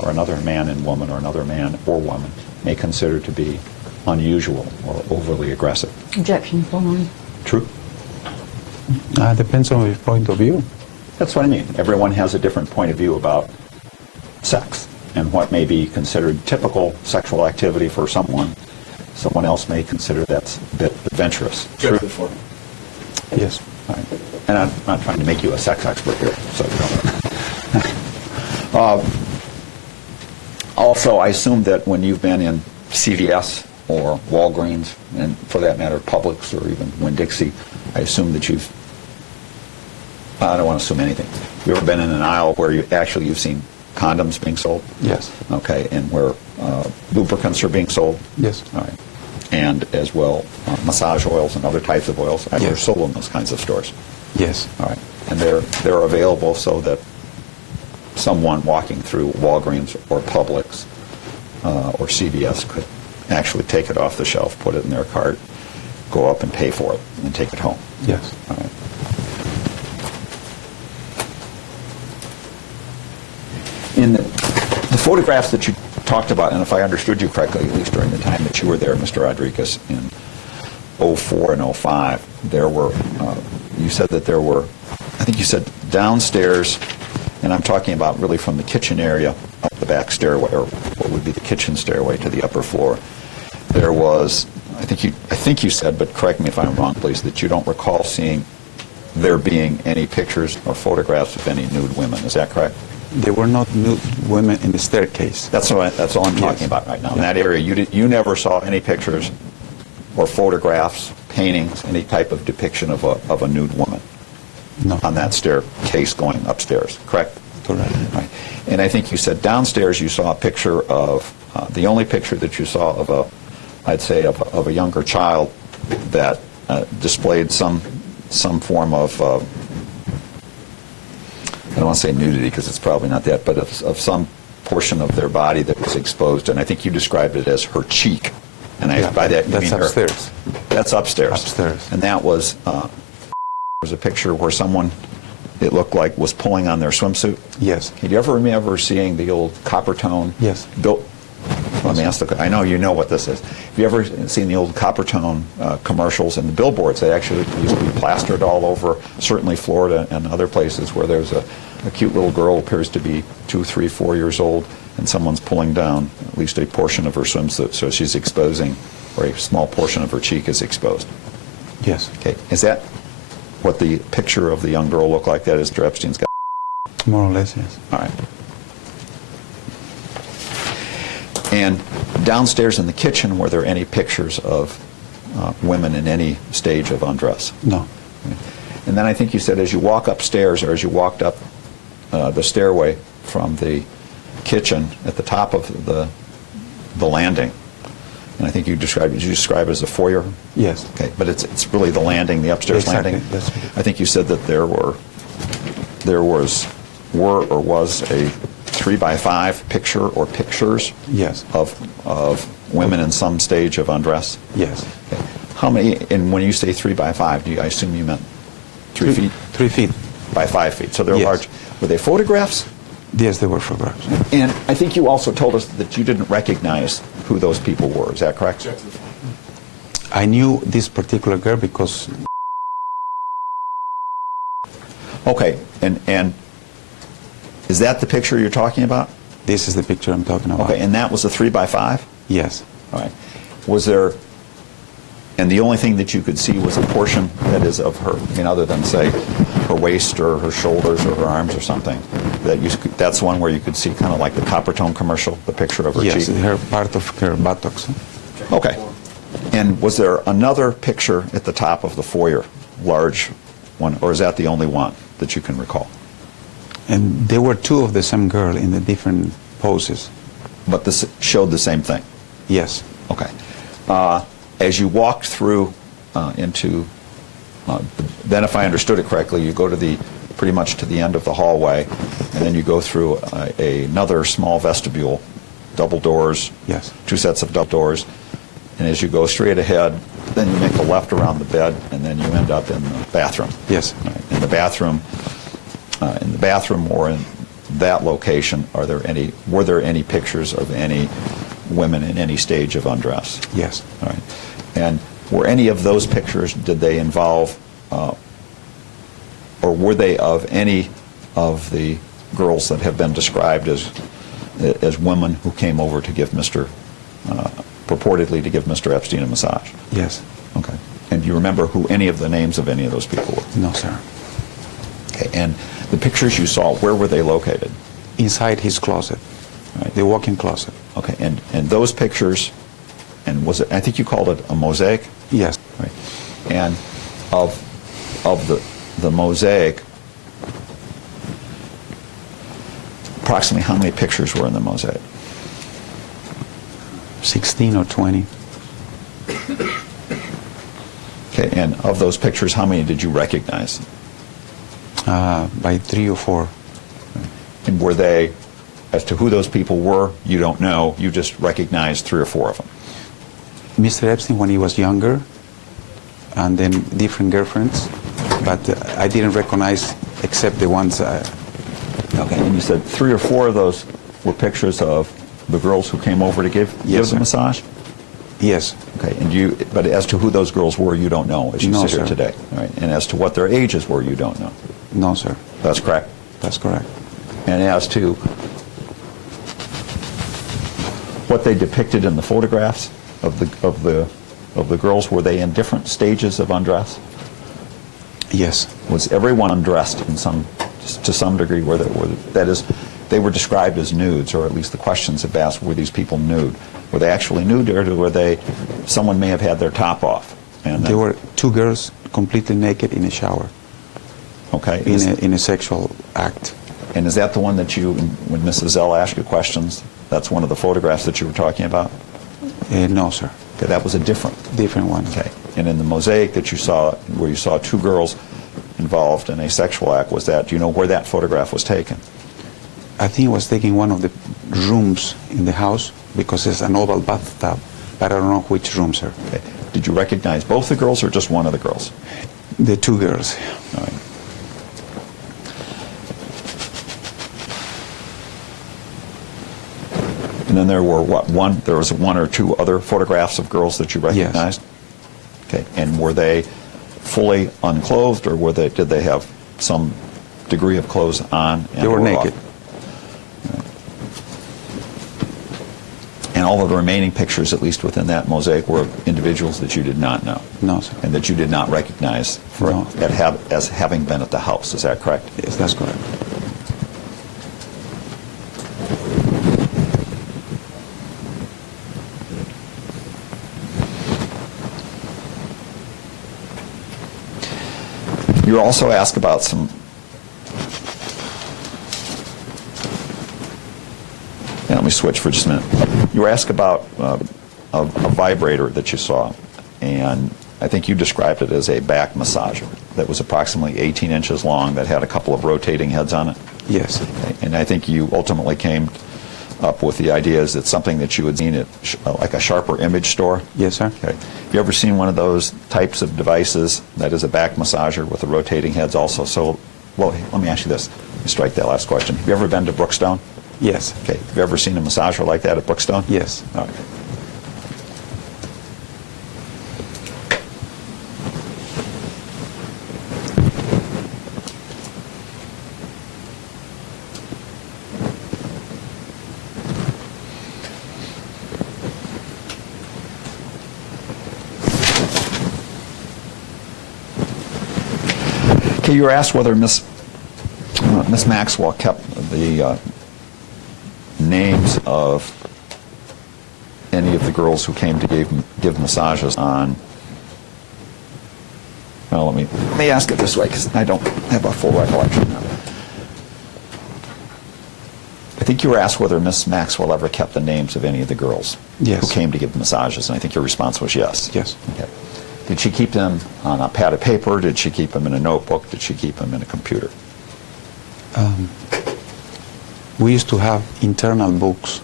or another man and woman or another man or woman may consider to be unusual or overly aggressive. Objection, Florin. True? Depends on your point of view. That's what I mean. Everyone has a different point of view about sex and what may be considered typical sexual activity for someone. Someone else may consider that's a bit adventurous. True. Yes. All right. And I'm not trying to make you a sex expert here, so you don't. Also, I assume that when you've been in CVS or Walgreens, and for that matter, Publix or even Winn-Dixie, I assume that I don't want to assume anything. You ever been in an aisle where you've seen condoms being sold? Yes. Okay, and where lubricants are being sold? Yes. All right. And as well, massage oils and other types of oils. They're Yes. sold in those kinds of stores. Yes. All right. And they're available so that someone walking through Walgreens or Publix or CVS could actually take it off the shelf, put it in their cart, go up and pay for it, and take it home. Yes. All right. In the photographs that you talked about, and if I understood you correctly, at least during the time that you were there, Mr. Rodriguez, in 04 and 05, there were, you said that there were, I think you said downstairs, and I'm talking about really from the kitchen area up the back stairway, or what would be the kitchen stairway to the upper floor. There was, I think you said, but correct me if I'm wrong, please, that you don't recall seeing there being any pictures or photographs of any nude women. Is that correct? There were not nude women in the staircase. That's all I'm talking about right now. In that area, you never saw any pictures or photographs, paintings, any type of depiction of a nude woman. No. On that staircase going upstairs, correct? Correct. Right. And I think you said downstairs you saw a picture of, the only picture that you saw of I'd say of a younger child that displayed some form of, I don't want to say nudity because it's probably not that, but of some portion of their body that was exposed, and I think you described it as her cheek. And by that you that's mean upstairs. That's upstairs. Upstairs. And that was a picture where someone, it looked like, was pulling on their swimsuit. Yes. Did you ever remember seeing the old copper tone? Yes. Let me ask I know you know what this is. Have you ever seen the old copper tone commercials and the billboards? They actually used to be plastered all over, certainly Florida and other places where there's a cute little girl who appears to be 2, 3, 4 years old, and someone's pulling down at least a portion of her swimsuit, so she's exposing, or a small portion of her cheek is exposed. Yes. Okay, is that what the picture of the young girl looked like? That is Mr. Epstein's got? More or less, yes. All right. And downstairs in the kitchen, were there any pictures of women in any stage of undress? No. And then I think you said as you walk upstairs, or as you walked up the stairway from the kitchen at the top of the landing, and I think you described it as a foyer? Yes. Okay, but it's really the landing, the upstairs Exactly. landing? That's I think you said that there was a 3x5 picture or pictures Yes. of women in some stage of undress? Yes. Okay. How many, and when you say 3x5, I assume you meant 3 feet? 3 feet. By 5 feet. So they're Yes. large. Were they photographs? Yes, they were photographs. And I think you also told us that you didn't recognize who those people were. Is that correct? I knew this particular girl because... Okay. And is that the picture you're talking about? This is the picture I'm talking about. Okay. And that was a 3x5? Yes. All right. Was there, and the only thing that you could see was a portion that is of her, other than, say, her waist or her shoulders or her arms or something, that's one where you could see kind of like the copper tone commercial, the picture of her Yes, cheek? her part of her buttocks. Okay. And was there another picture at the top of the foyer, large one, or is that the only one that you can recall? And there were two of the same girl in the different poses. But this showed the same thing? Yes. Okay. As you walked through then if I understood it correctly, you go to pretty much to the end of the hallway, and then you go through another small vestibule, double doors, Yes. 2 sets of double doors, and as you go straight ahead, then you make a left around the bed, and then you end up in the bathroom. Yes. Right. In the bathroom or in that location, were there any pictures of any women in any stage of undress? Yes. All right. And were any of those pictures, did they involve, or were they of any of the girls that have been described as women who came over to give purportedly to give Mr. Epstein a massage? Yes. Okay. And do you remember who any of the names of any of those people were? No, sir. Okay. And the pictures you saw, where were they located? Inside his closet, Right. the walk-in closet. Okay. And those pictures, and was it, I think you called it a mosaic? Yes. Right. And of the mosaic, approximately how many pictures were in the mosaic? 16 or 20. Okay. And of those pictures, how many did you recognize? By 3 or 4. And were they, as to who those people were, you don't know, you just recognized 3 or 4 of them? Mr. Epstein when he was younger, and then different girlfriends, but I didn't recognize except the ones. Okay. And you said 3 or 4 of those were pictures of the girls who came over to give the sir. massage? Yes. Okay. And but as to who those girls were, you don't know as you No, sit here sir. today. All right. And as to what their ages were, you don't know. No, sir. That's correct. That's correct. And as to what they depicted in the photographs of the girls, were they in different stages of undress? Yes. Was everyone undressed to some degree? That is, they were described as nudes, or at least the questions have asked, were these people nude? Were they actually nude, or were they? Someone may have had their top off. And There were 2 girls completely naked in a shower. Okay. In a sexual act. And is that the one that you, when Mrs. Zell asked you questions, that's one of the photographs that you were talking about? No, sir. Okay, that was a different. Different one. Okay. And in the mosaic that you saw, where you saw 2 girls involved in a sexual act, do you know where that photograph was taken? I think it was taken in one of the rooms in the house because it's an oval bathtub, but I don't know which room, sir. Okay. Did you recognize both the girls or just one of the girls? The 2 girls. All right. And then there were there was 1 or 2 other photographs of girls that you recognized? Yes. Okay. And were they fully unclothed, or did they have some degree of clothes on? They were naked. Right. And all of the remaining pictures, at least within that mosaic, were of individuals that you did not know? No, sir. And that you did not recognize No. as having been at the house. Is that correct? Yes, that's correct. You were also asked about some. Yeah, let me switch for just a minute. You were asked about a vibrator that you saw, and I think you described it as a back massager that was approximately 18 inches long that had a couple of rotating heads on it. Yes. Okay. And I think you ultimately came up with the idea is it's something that you had seen at like a Sharper Image store. Yes, sir. Okay. Have you ever seen one of those types of devices that is a back massager with the rotating heads also? So, well, let me ask you this. Let me strike that last question. Have you ever been to Brookstone? Yes. Okay. Have you ever seen a massager like that at Brookstone? Yes. All right. Okay, you were asked whether Miss Maxwell kept the names of any of the girls who came to give massages on. Well, let me ask it this way, because I don't have a full recollection of it. I think you were asked whether Miss Maxwell ever kept the names of any of the girls Yes. who came to give massages, and I think your response was yes. Yes. Okay. Did she keep them on a pad of paper? Did she keep them in a notebook? Did she keep them in a computer? We used to have internal books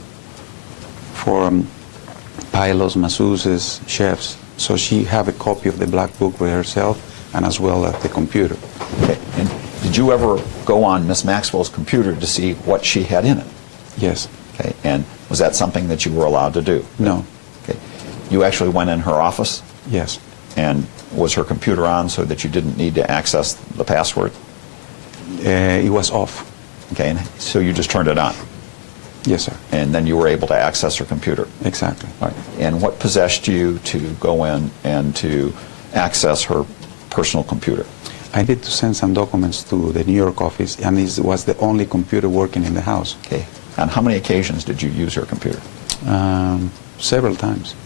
for pilots, masseuses, chefs. So she had a copy of the black book by herself, and as well as the computer. Okay. And did Did you ever go on Miss Maxwell's computer to see what she had in it? Yes. Okay, and was that something that you were allowed to do? No. Okay. You actually went in her office, Yes. and was her computer on so that you didn't need to access the password? It was off. Okay, and so you just turned it on, Yes, sir. and then you were able to access her computer. Exactly. All right. And what possessed you to go in and to access her personal computer? I did to send some documents to the New York office, and it was the only computer working in the house. Okay. On how many occasions did you use her computer? Several times.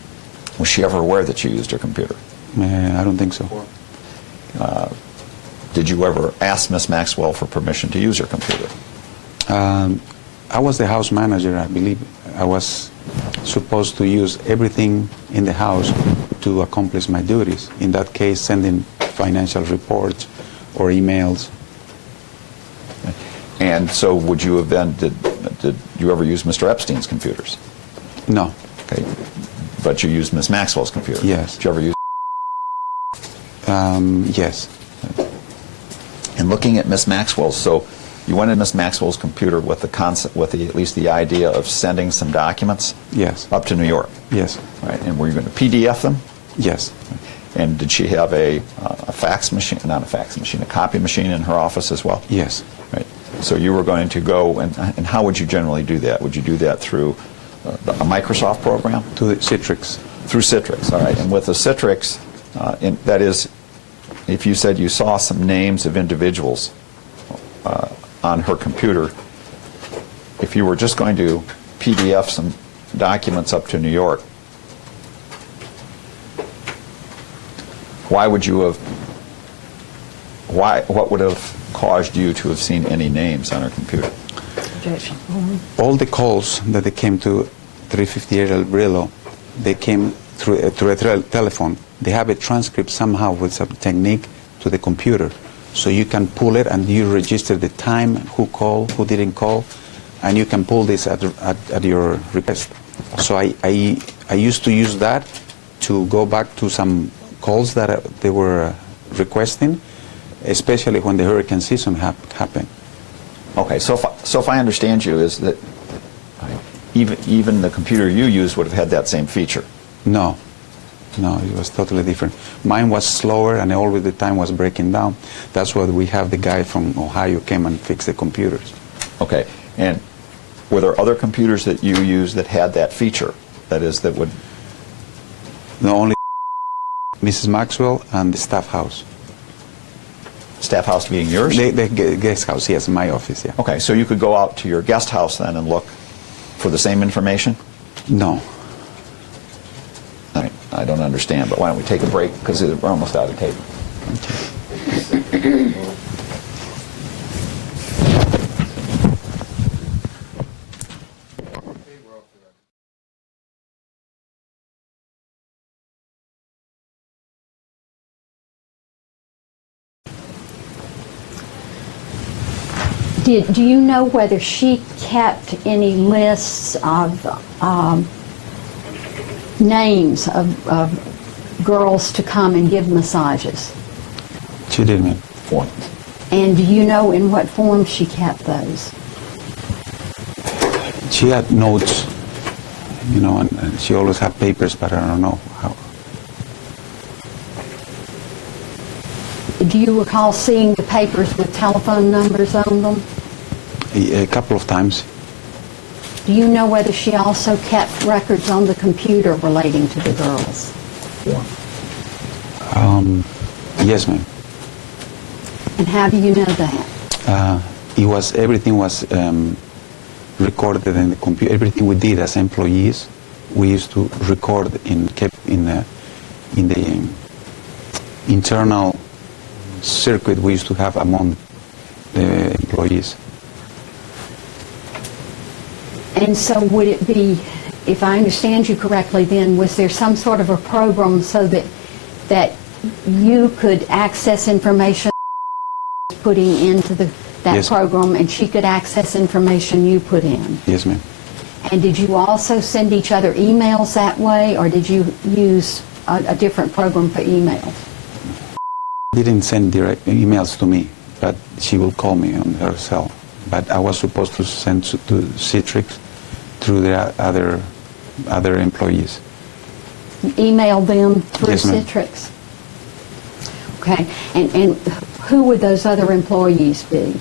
Was she ever aware that you used her computer? I don't think so. Did you ever ask Miss Maxwell for permission to use her computer? I was the house manager, I believe. I was supposed to use everything in the house to accomplish my duties. In that case, sending financial reports or emails. And so would you have been, did you ever use Mr. Epstein's computers? No. Okay. But you used Miss Maxwell's computer? Yes. Did you ever use? Yes. And looking at Miss Maxwell's, so you went in Miss Maxwell's computer with the concept, with the, at least the idea of sending some documents Yes. up to New York. Yes. Right. And were you going to PDF them? Yes. And did she have a fax machine, not a fax machine, a copy machine in her office as well? Yes. Right. So you were going to go, and how would you generally do that? Would you do that through a Microsoft program? To the Citrix. Through Citrix, all right. And with the Citrix, that is, if you said you saw some names of individuals on her computer, if you were just going to PDF some documents up to New York, why would you have, what would have caused you to have seen any names on her computer? All the calls that they came to 358 El Brillo, they came through a telephone. They have a transcript somehow with some technique to the computer. So you can pull it and you register the time, who called, who didn't call, and you can pull this at your request. So I used to use that to go back to some calls that they were requesting, especially when the hurricane season happened. Okay, so if I understand you, is that even the computer you used would have had that same feature? No, it was totally different. Mine was slower and always the time was breaking down. That's why we have the guy from Ohio came and fixed the computers. Okay, and were there other computers that you used that had that feature? That is, that would... No, only Mrs. Maxwell and the staff house. Staff house being yours? The guest house, yes, my office, yeah. Okay, so you could go out to your guest house then and look for the same information? No. I don't understand, but why don't we take a break, because we're almost out of tape. Do you know whether she kept any lists of names of girls to come and give massages? She didn't. One. And do you know in what form she kept those? She had notes, you know, and she always had papers, but I don't know how. Do you recall seeing the papers with telephone numbers on them? A couple of times. Do you know whether she also kept records on the computer relating to the girls? One. Yes, ma'am. And how do you know that? Everything was recorded in the computer. Everything we did as employees, we used to record kept in the internal circuit we used to have among the employees. And so would it be, if I understand you correctly, then was there some sort of a program so that you could access information putting into that Yes. program, and she could access information you put in? Yes, ma'am. And did you also send each other emails that way, or did you use a different program for emails? Didn't send direct emails to me. but she will call me on her cell. But I was supposed to send to Citrix through the other employees. Email them through Yes, ma'am. Citrix? Okay, and who would those other employees be?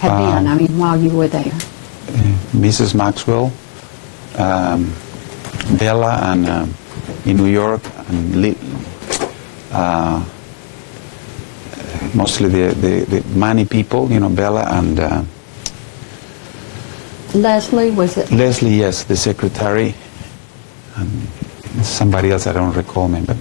Have been, I mean, while you were there? Mrs. Maxwell, Bella, and in New York, and mostly the money people, you know, Bella and Leslie, was it? Leslie, yes, the secretary, and somebody else I don't recall me, but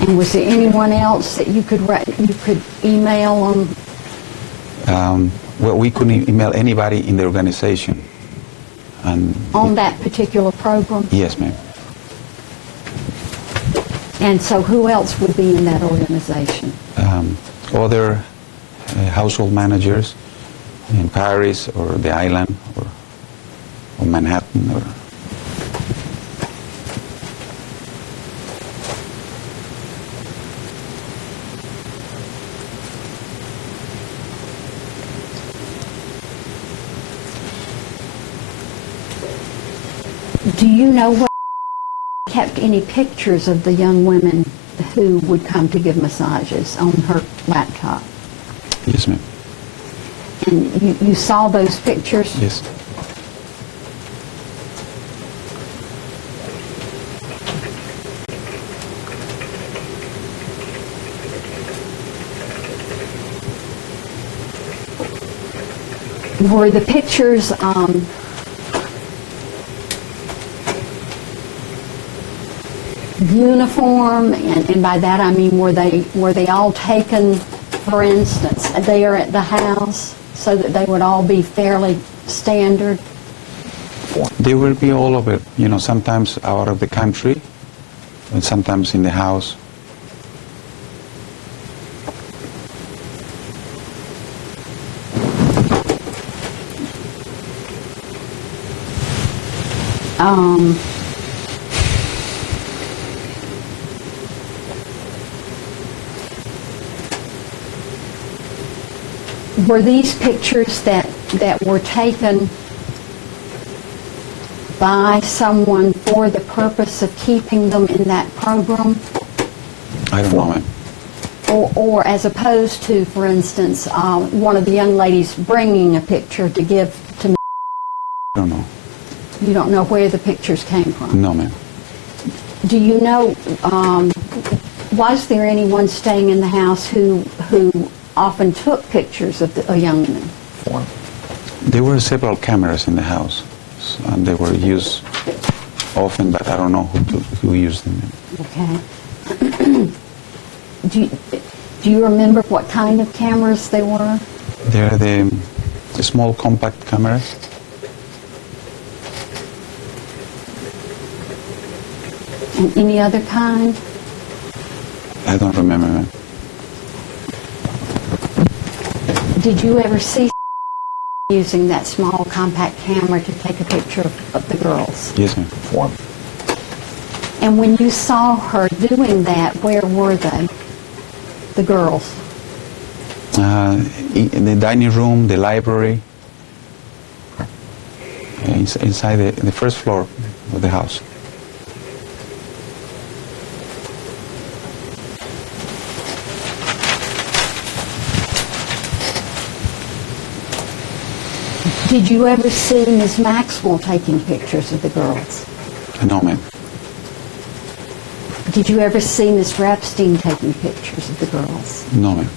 And was there anyone else that you could email on? well, we couldn't email anybody in the organization. And On that particular program? yes, ma'am. And so who else would be in that organization? Other household managers in Paris or the island or Manhattan or Do you know what kept any pictures of the young women who would come to give massages on her laptop? yes, ma'am. And you saw those pictures? Yes. Were the pictures uniform, and by that I mean were they all taken, for instance, there at the house, so that they would all be fairly standard? They will be all of it, you know, sometimes out of the country and sometimes in the house. Were these pictures that were taken by someone for the purpose of keeping them in that program? I don't know, ma'am. Or as opposed to, for instance, one of the young ladies bringing a picture to give to me? I don't know. You don't know where the pictures came from? No, ma'am. Do you know, was there anyone staying in the house who often took pictures of the young women? There were several cameras in the house, and they were used often, but I don't know who used them. Okay. Do you remember what kind of cameras they were? They're the small compact cameras. And any other kind? I don't remember, ma'am. Did you ever see using that small compact camera to take a picture of the girls? Yes, ma'am. And when you saw her doing that, where were they, the girls? In the dining room, the library, inside the first floor of the house. Did you ever see Ms. Maxwell taking pictures of the girls? No, ma'am. Did you ever see Ms. Repstein taking pictures of the girls? No, ma'am.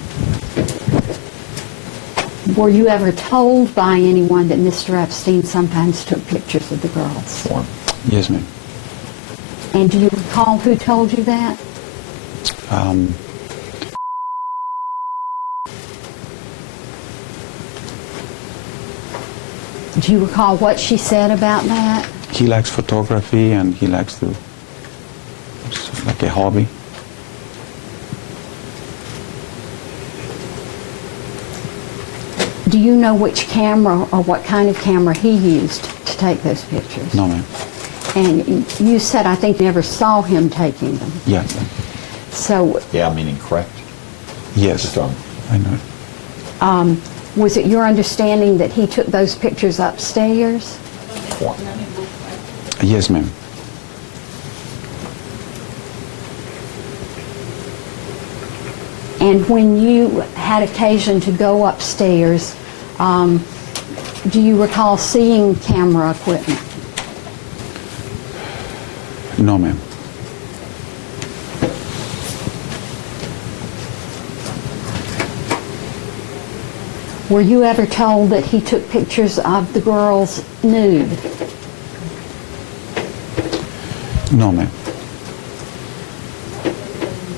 Were you ever told by anyone that Mr. Epstein sometimes took pictures of the girls? Yes, ma'am. And do you recall who told you that? Do you recall what she said about that? He likes photography and he likes to, it's like a hobby. Do you know which camera or what kind of camera he used to take those pictures? No, ma'am. And you said, I think, you never saw him taking them. Yeah. So Yeah, meaning correct. Yes. Just, I know. was it your understanding that he took those pictures upstairs? form. Yes, ma'am. And when you had occasion to go upstairs, do you recall seeing camera equipment? No, ma'am. Were you ever told that he took pictures of the girls nude? No, ma'am.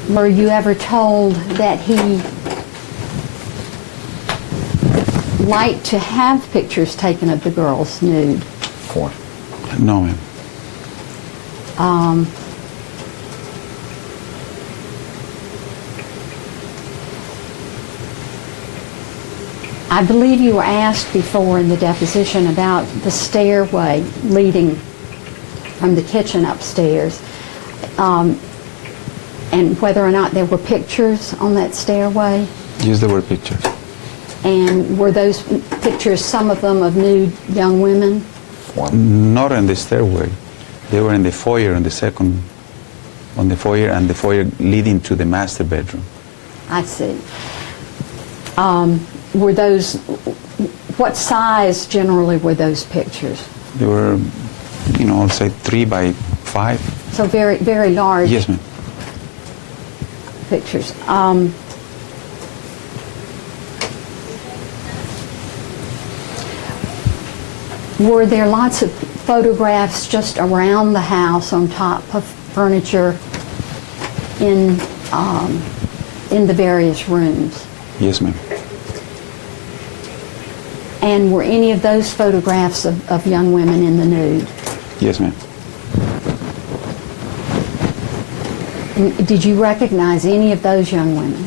Were you ever told that he liked to have pictures taken of the girls nude? Form. No, ma'am. I believe you were asked before in the deposition about the stairway leading from the kitchen upstairs, and whether or not there were pictures on that stairway. Yes, there were pictures. And were those pictures, some of them, of nude young women? Form. Not in the stairway. They were in the foyer, on the foyer, and the foyer leading to the master bedroom. I see. Were those, what size generally were those pictures? They were, I'll say 3 by 5. So very, very large Yes, ma'am. pictures. Were there lots of photographs just around the house on top of furniture in the various rooms? Yes, ma'am. And were any of those photographs of young women in the nude? Yes, ma'am. And did you recognize any of those young women?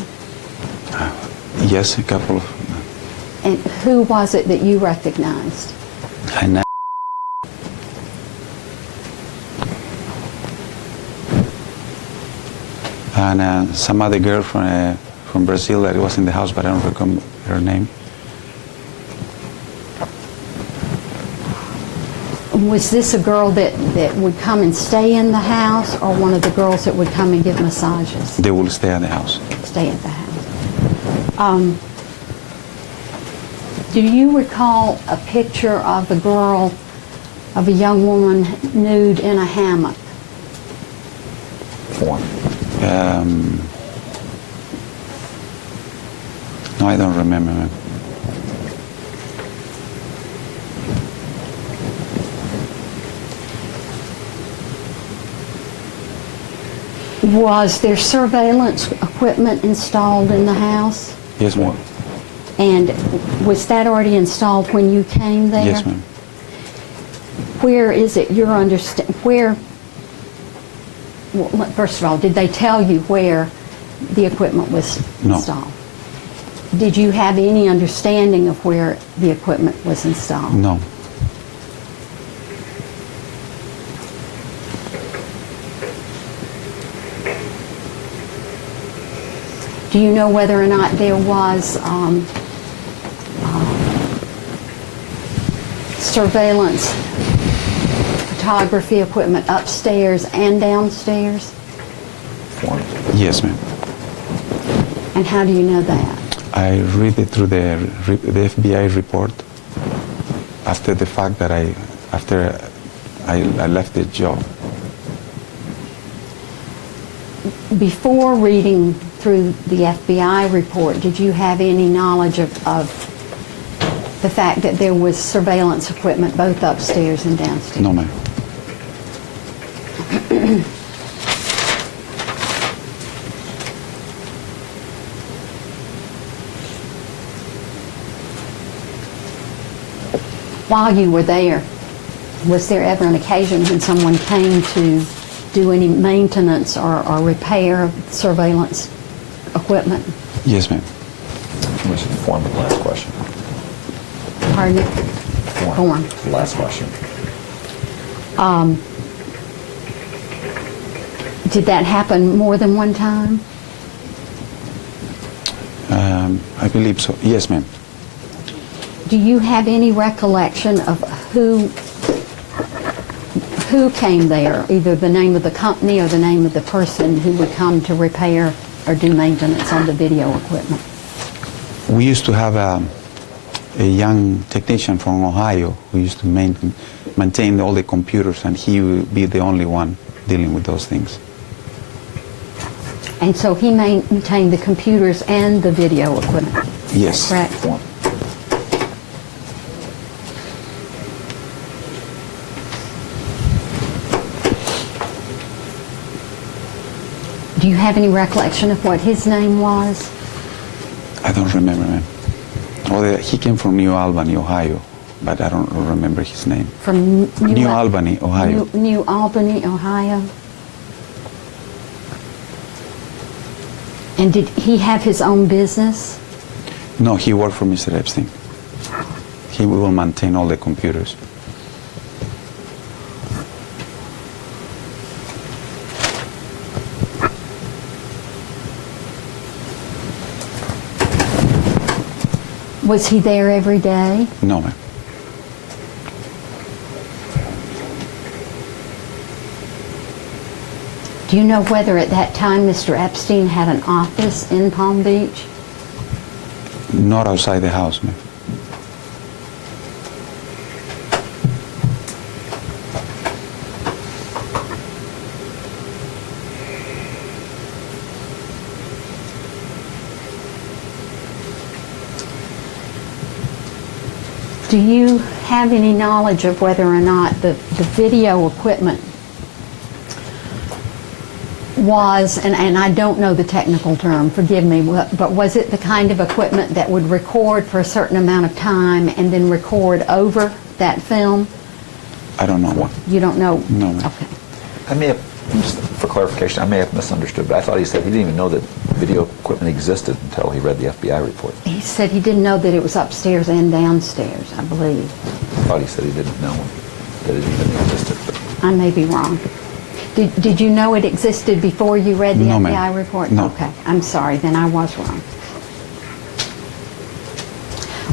Yes, a couple of. And who was it that you recognized? And some other girl from Brazil that was in the house, but I don't recall her name. Was this a girl that would come and stay in the house, or one of the girls that would come and give massages? They will stay at the house. Stay at the house. Do you recall a picture of a girl, of a young woman nude in a hammock? Form. No, I don't remember, ma'am. Was there surveillance equipment installed in the house? Yes, ma'am. And was that already installed when you came there? Yes, ma'am. Where is it your well, first of all, did they tell you where the equipment was No. installed? Did you have any understanding of where the equipment was installed? No. Do you know whether or not there was surveillance photography equipment upstairs and downstairs? Form. Yes, ma'am. And how do you know that? I read it through the FBI report after the fact that after I left the job. Before reading through the FBI report, did you have any knowledge of the fact that there was surveillance equipment both upstairs and downstairs? No, ma'am. While you were there, was there ever an occasion when someone came to do any maintenance or repair of surveillance equipment? Yes, ma'am. We should form the last question. Pardon? Form. Form. The last question. Did that happen more than one time? I believe so. Yes, ma'am. Do you have any recollection of who came there, either the name of the company or the name of the person who would come to repair or do maintenance on the video equipment? We used to have a young technician from Ohio who used to maintain all the computers, and he would be the only one dealing with those things. And so he maintained the computers and the video equipment? Yes. Correct? Do you have any recollection of what his name was? I don't remember, ma'am. He came from New Albany, Ohio, but I don't remember his name. From New Albany, Ohio. New Albany, Ohio. And did he have his own business? No, he worked for Mr. Epstein. He will maintain all the computers. Was he there every day? No, ma'am. Do you know whether at that time Mr. Epstein had an office in Palm Beach? Not outside the house, ma'am. Do you have any knowledge of whether or not the video equipment was, and I don't know the technical term, forgive me, but was it the kind of equipment that would record for a certain amount of time and then record over that film? I don't know what. You don't know? No, ma'am. Okay. I may have, just for clarification, I may have misunderstood, but I thought he said he didn't even know that video equipment existed until he read the FBI report. He said he didn't know that it was upstairs and downstairs, I believe. I thought he said he didn't know that it even existed. But I may be wrong. Did you know it existed before you read the No, FBI ma'am. report? No. Okay, I'm sorry, then I was wrong.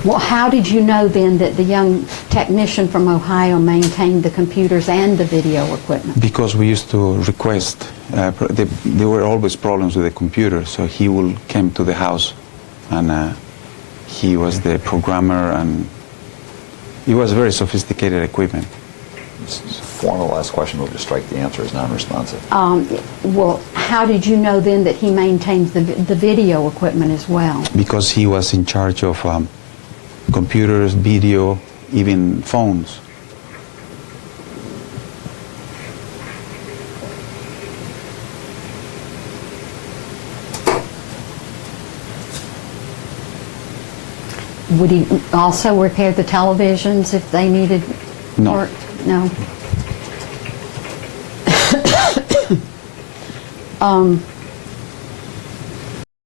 Well, how did you know then that the young technician from Ohio maintained the computers and the video equipment? Because we used to request, there were always problems with the computer, so he will come to the house, and he was the programmer, and it was very sophisticated equipment. for the last question, we'll just strike the answer as non-responsive. Well, how did you know then that he maintained the video equipment as well? Because he was in charge of computers, video, even phones. Would he also repair the televisions if they needed No. work? No.